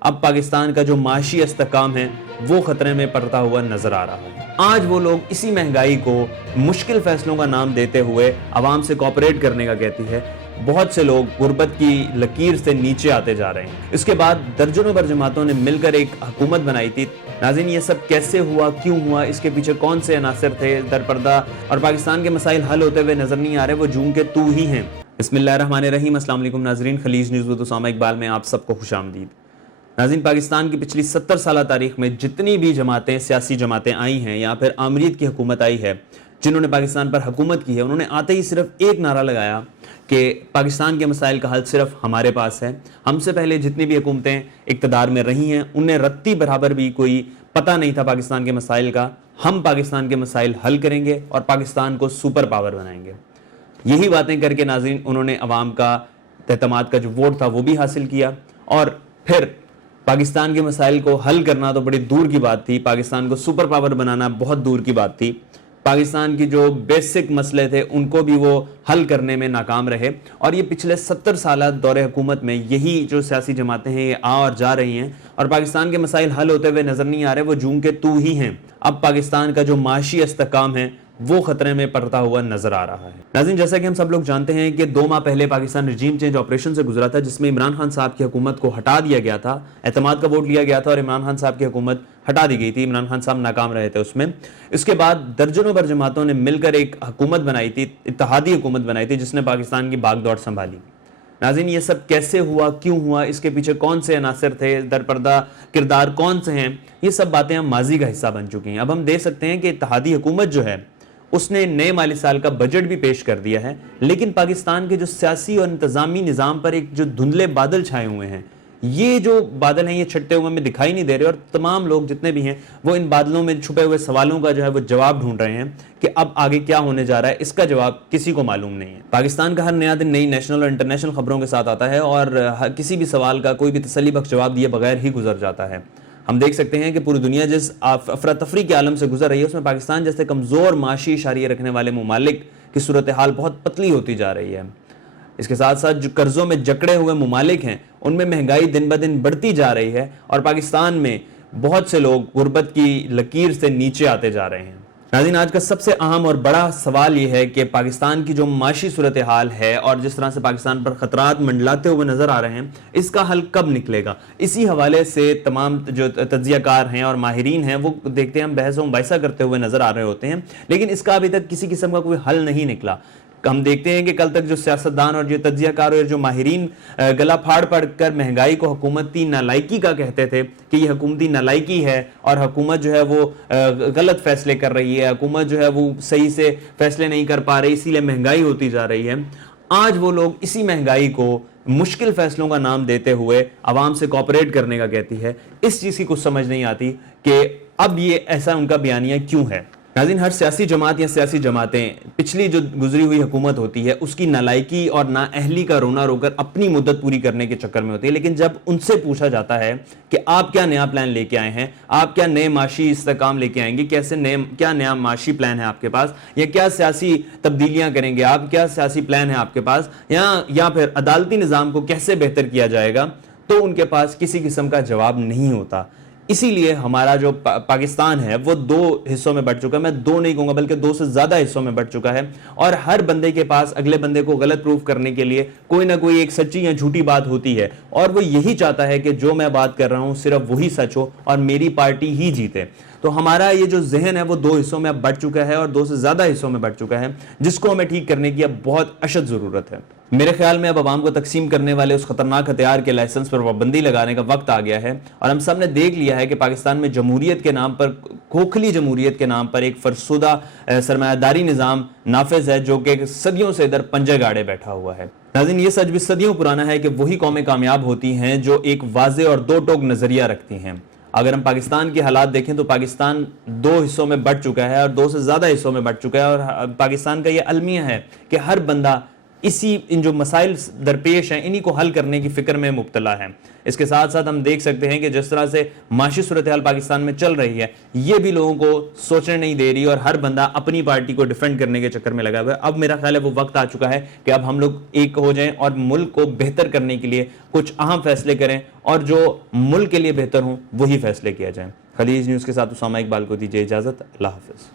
اب پاکستان کا جو معاشی استحکام ہے وہ خطرے میں پڑتا ہوا نظر آ رہا ہے۔ آج وہ لوگ اسی مہنگائی کو مشکل فیصلوں کا نام دیتے ہوئے عوام سے کوآپریٹ کرنے کا کہتی ہے۔ بہت سے لوگ غربت کی لکیر سے نیچے آتے جا رہے ہیں۔ اس کے بعد درجنوں بھر جماعتوں نے مل کر ایک حکومت بنائی تھی۔ ناظرین، یہ سب کیسے ہوا، کیوں ہوا، اس کے پیچھے کون سے عناصر تھے در پردہ، اور پاکستان کے مسائل حل ہوتے ہوئے نظر نہیں آ رہے، وہ جوں کے تو ہی ہیں۔ بسم اللہ الرحمن الرحیم۔ السلام علیکم ناظرین، خلیج نیوز ود اسامہ اقبال میں آپ سب کو خوش آمدید۔ ناظرین، پاکستان کی پچھلی 70 سالہ تاریخ میں جتنی بھی جماعتیں، سیاسی جماعتیں آئی ہیں یا پھر آمریت کی حکومت آئی ہے، جنہوں نے پاکستان پر حکومت کی ہے، انہوں نے آتے ہی صرف ایک نعرہ لگایا کہ پاکستان کے مسائل کا حل صرف ہمارے پاس ہے۔ ہم سے پہلے جتنی بھی حکومتیں اقتدار میں رہی ہیں، انہیں رتی برابر بھی کوئی پتہ نہیں تھا پاکستان کے مسائل کا۔ ہم پاکستان کے مسائل حل کریں گے اور پاکستان کو سپر پاور بنائیں گے۔ یہی باتیں کر کے ناظرین انہوں نے عوام کا اعتماد کا جو ووٹ تھا وہ بھی حاصل کیا، اور پھر پاکستان کے مسائل کو حل کرنا تو بڑی دور کی بات تھی، پاکستان کو سپر پاور بنانا بہت دور کی بات تھی۔ پاکستان کی جو بیسک مسئلے تھے ان کو بھی وہ حل کرنے میں ناکام رہے، اور یہ پچھلے 70 سالہ دور حکومت میں یہی جو سیاسی جماعتیں ہیں یہ آ اور جا رہی ہیں، اور پاکستان کے مسائل حل ہوتے ہوئے نظر نہیں آ رہے، وہ جوں کے تو ہی ہیں۔ اب پاکستان کا جو معاشی استحکام ہے وہ خطرے میں پڑتا ہوا نظر آ رہا ہے۔ ناظرین، جیسا کہ ہم سب لوگ جانتے ہیں کہ 2 ماہ پہلے پاکستان رجیم چینج آپریشن سے گزرا تھا، جس میں عمران خان صاحب کی حکومت کو ہٹا دیا گیا تھا، اعتماد کا ووٹ لیا گیا تھا اور عمران خان صاحب کی حکومت ہٹا دی گئی تھی۔ عمران خان صاحب ناکام رہے تھے اس میں۔ اس کے بعد درجنوں بھر جماعتوں نے مل کر ایک حکومت بنائی تھی، اتحادی حکومت بنائی تھی، جس نے پاکستان کی باغ دوڑ سنبھالی۔ ناظرین، یہ سب کیسے ہوا، کیوں ہوا، اس کے پیچھے کون سے عناصر تھے، در پردہ کردار کون سے ہیں، یہ سب باتیں ہم ماضی کا حصہ بن چکی ہیں۔ اب ہم دیکھ سکتے ہیں کہ اتحادی حکومت جو ہے اس نے نئے مالی سال کا بجٹ بھی پیش کر دیا ہے، لیکن پاکستان کے جو سیاسی اور انتظامی نظام پر ایک جو دھندلے بادل چھائے ہوئے ہیں، یہ جو بادل ہیں یہ چھٹے ہوئے ہمیں دکھائی نہیں دے رہے، اور تمام لوگ جتنے بھی ہیں وہ ان بادلوں میں چھپے ہوئے سوالوں کا جو ہے وہ جواب ڈھونڈ رہے ہیں کہ اب آگے کیا ہونے جا رہا ہے۔ اس کا جواب کسی کو معلوم نہیں ہے۔ پاکستان کا ہر نیا دن نئی نیشنل اور انٹرنیشنل خبروں کے ساتھ آتا ہے، اور کسی بھی سوال کا کوئی بھی تسلی بخش جواب دیے بغیر ہی گزر جاتا ہے۔ ہم دیکھ سکتے ہیں کہ پوری دنیا جس افراتفری کے عالم سے گزر رہی ہے، اس میں پاکستان جیسے کمزور معاشی اشاریہ رکھنے والے ممالک کی صورتحال بہت پتلی ہوتی جا رہی ہے۔ اس کے ساتھ ساتھ جو قرضوں میں جکڑے ہوئے ممالک ہیں ان میں مہنگائی دن بدن بڑھتی جا رہی ہے، اور پاکستان میں بہت سے لوگ غربت کی لکیر سے نیچے آتے جا رہے ہیں۔ ناظرین، آج کا سب سے اہم اور بڑا سوال یہ ہے کہ پاکستان کی جو معاشی صورتحال ہے اور جس طرح سے پاکستان پر خطرات منڈلاتے ہوئے نظر آ رہے ہیں، اس کا حل کب نکلے گا۔ اسی حوالے سے تمام جو تجزیہ کار ہیں اور ماہرین ہیں وہ دیکھتے ہیں، ہم بحث و مباحثہ کرتے ہوئے نظر آ رہے ہوتے ہیں، لیکن اس کا ابھی تک کسی قسم کا کوئی حل نہیں نکلا۔ ہم دیکھتے ہیں کہ کل تک جو سیاستدان اور جو تجزیہ کار اور جو ماہرین گلا پھاڑ پڑ کر مہنگائی کو حکومتی نالائکی کا کہتے تھے کہ یہ حکومتی نالائکی ہے اور حکومت جو ہے وہ غلط فیصلے کر رہی ہے، حکومت جو ہے وہ صحیح سے فیصلے نہیں کر پا رہی، اسی لیے مہنگائی ہوتی جا رہی ہے۔ آج وہ لوگ اسی مہنگائی کو مشکل فیصلوں کا نام دیتے ہوئے عوام سے کوآپریٹ کرنے کا کہتی ہے۔ اس چیز کی کچھ سمجھ نہیں آتی کہ اب یہ ایسا ان کا بیانیہ کیوں ہے۔ ناظرین، ہر سیاسی جماعت یا سیاسی جماعتیں پچھلی جو گزری ہوئی حکومت ہوتی ہے اس کی نالائکی اور نااہلی کا رونا رو کر اپنی مدت پوری کرنے کے چکر میں ہوتی ہے، لیکن جب ان سے پوچھا جاتا ہے کہ آپ کیا نیا پلان لے کے آئے ہیں، آپ کیا نئے معاشی استحکام لے کے آئیں گے، کیا نیا معاشی پلان ہے آپ کے پاس، یا کیا سیاسی تبدیلیاں کریں گے آپ، کیا سیاسی پلان ہے آپ کے پاس، یا پھر عدالتی نظام کو کیسے بہتر کیا جائے گا، تو ان کے پاس کسی قسم کا جواب نہیں ہوتا۔ اسی لیے ہمارا جو پاکستان ہے وہ 2 حصوں میں بٹ چکا ہے۔ میں 2 نہیں کہوں گا بلکہ 2 سے زیادہ حصوں میں بٹ چکا ہے، اور ہر بندے کے پاس اگلے بندے کو غلط پروف کرنے کے لیے کوئی نہ کوئی ایک سچی یا جھوٹی بات ہوتی ہے، اور وہ یہی چاہتا ہے کہ جو میں بات کر رہا ہوں صرف وہی سچ ہو اور میری پارٹی ہی جیتے۔ تو ہمارا یہ جو ذہن ہے وہ 2 حصوں میں اب بٹ چکا ہے، اور 2 سے زیادہ حصوں میں بٹ چکا ہے، جس کو ہمیں ٹھیک کرنے کی اب بہت اشد ضرورت ہے۔ میرے خیال میں اب عوام کو تقسیم کرنے والے اس خطرناک ہتھیار کے لائسنس پر پابندی لگانے کا وقت آ گیا ہے، اور ہم سب نے دیکھ لیا ہے کہ پاکستان میں جمہوریت کے نام پر، کھوکھلی جمہوریت کے نام پر ایک فرسودہ سرمایہ داری نظام نافذ ہے جو کہ صدیوں سے ادھر پنجے گاڑے بیٹھا ہوا ہے۔ ناظرین، یہ سچ بھی صدیوں پرانا ہے کہ وہی قومیں کامیاب ہوتی ہیں جو ایک واضح اور 2 ٹوک نظریہ رکھتی ہیں۔ اگر ہم پاکستان کے حالات دیکھیں تو پاکستان 2 حصوں میں بٹ چکا ہے، اور 2 سے زیادہ حصوں میں بٹ چکا ہے، اور پاکستان کا یہ المیہ ہے کہ ہر بندہ ان جو مسائل درپیش ہیں انہی کو حل کرنے کی فکر میں مبتلا ہے۔ اس کے ساتھ ساتھ ہم دیکھ سکتے ہیں کہ جس طرح سے معاشی صورتحال پاکستان میں چل رہی ہے یہ بھی لوگوں کو سوچنے نہیں دے رہی، اور ہر بندہ اپنی پارٹی کو ڈیفینڈ کرنے کے چکر میں لگا ہوا ہے۔ اب میرا خیال ہے وہ وقت آ چکا ہے کہ اب ہم لوگ ایک ہو جائیں اور ملک کو بہتر کرنے کے لیے کچھ اہم فیصلے کریں، اور جو ملک کے لیے بہتر ہوں وہی فیصلے کیا جائیں۔ خلیج نیوز کے ساتھ اسامہ اقبال کو دیجیے اجازت، اللہ حافظ۔